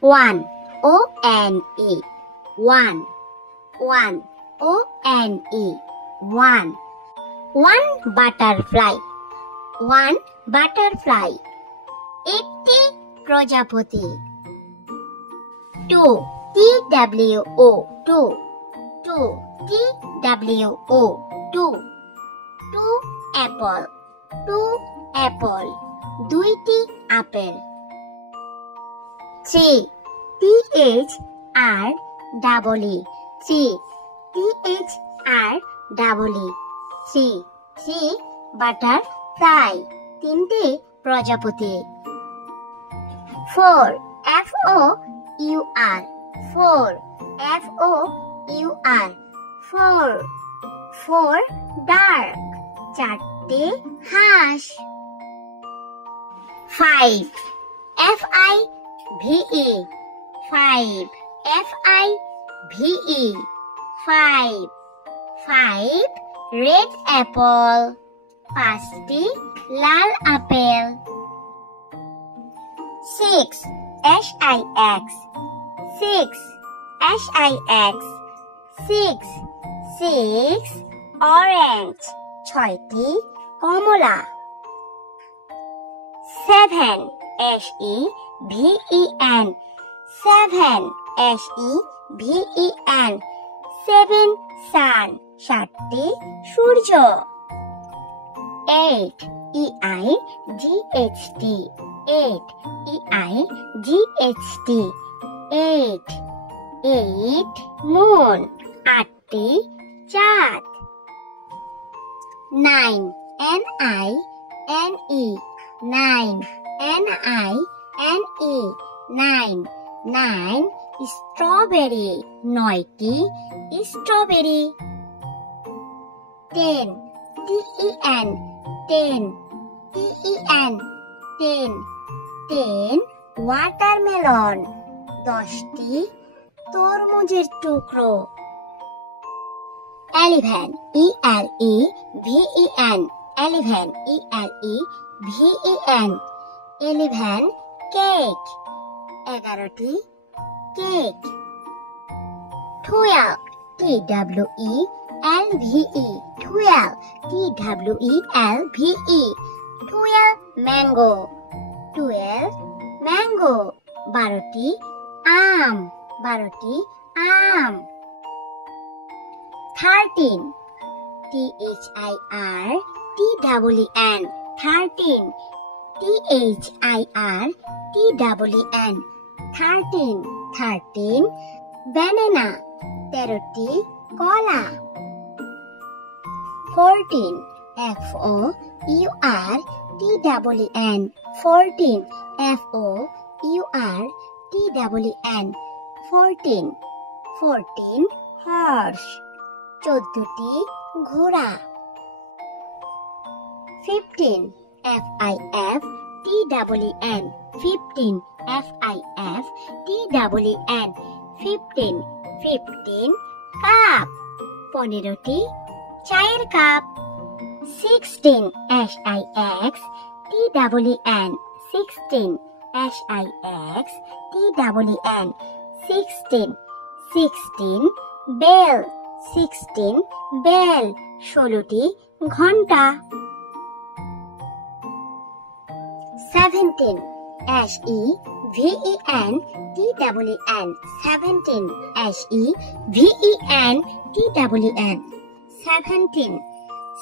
one, O-N-E, one, one, O-N-E, one. One butterfly, one butterfly. 80 প্রজাপতি। Two, T-W-O, two, two, T-W-O, two, two apple, two apple, দুইটি apple. Three, T-H-R-E-E, three, T-H-R-E-E, three, three butterfly, তিনটি প্রজাপতি। Four, F-O-U-R, four, F-O-U-R, four, four dark, চারটি হাঁস। Five, F-I-V-E, five, F-I-V-E, five, five red apple, পাঁচটি লাল apple. Six, S-I-X, six, S-I-X, six, six orange, ছয়টি কমলা। Seven, S-E-V-E-N, seven, S-E-V-E-N, seven sun, সাতটি সূর্য। Eight, E-I-G-H-T, eight, E-I-G-H-T, eight, eight moon, আটটি চাঁদ। Nine, N-I-N-E, nine, N-I-N-E, nine, nine strawberry, নয়টি strawberry। Ten, T-E-N, ten, T-E-N, ten, ten watermelon, দশটি তরমুজের টুকরো। Eleven, E-L-E-V-E-N, eleven, E-L-E-V-E-N, eleven cake, এগারোটি cake. Twelve, T-W-E-L-V-E, twelve, T-W-E-L-V-E, twelve mango, twelve mango, বারোটি আম, বারোটি আম। 13, T-H-I-R-T-E-E-N, thirteen, T-H-I-R-T-E-E-N, thirteen, thirteen banana, তেরোটি কলা। 14, F-O-U-R-T-E-N, fourteen, F-O-U-R-T-E-N, fourteen, fourteen horse, চোদ্দটি ঘোড়া। 15, F-I-F-T-E-N, fifteen, F-I-F-T-E-N, fifteen, fifteen cup, পনেরোটি চায়ের cup. 16, S-I-X-T-E-N, sixteen, S-I-X-T-E-N, sixteen, sixteen bell, sixteen bell, ষোলোটি ঘন্টা। 17, S-E-V-E-N-T-E-N, seventeen, S-E-V-E-N-T-E-N, seventeen,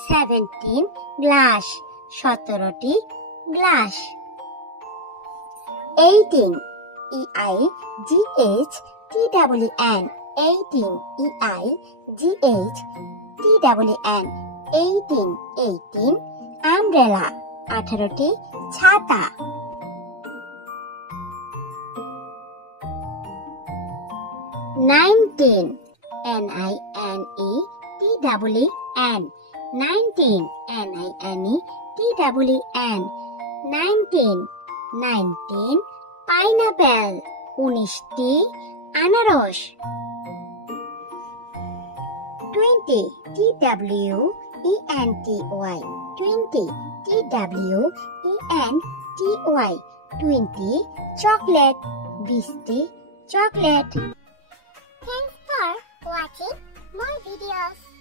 seventeen glass, সতেরোটি glass. 18, E-I-G-H-T-E-N, eighteen, E-I-G-H-T-E-N, eighteen, eighteen umbrella, আঠারোটি ছাতা। 19, N-I-N-E-T-E-N, nineteen, N-I-N-E-T-E-N, nineteen, nineteen pineapple, উনিশটি আনারস। 20, T-W-E-N-T-Y, twenty, T-W-E-N-T-Y, twenty chocolate, 20 chocolate. Thanks for watching more videos.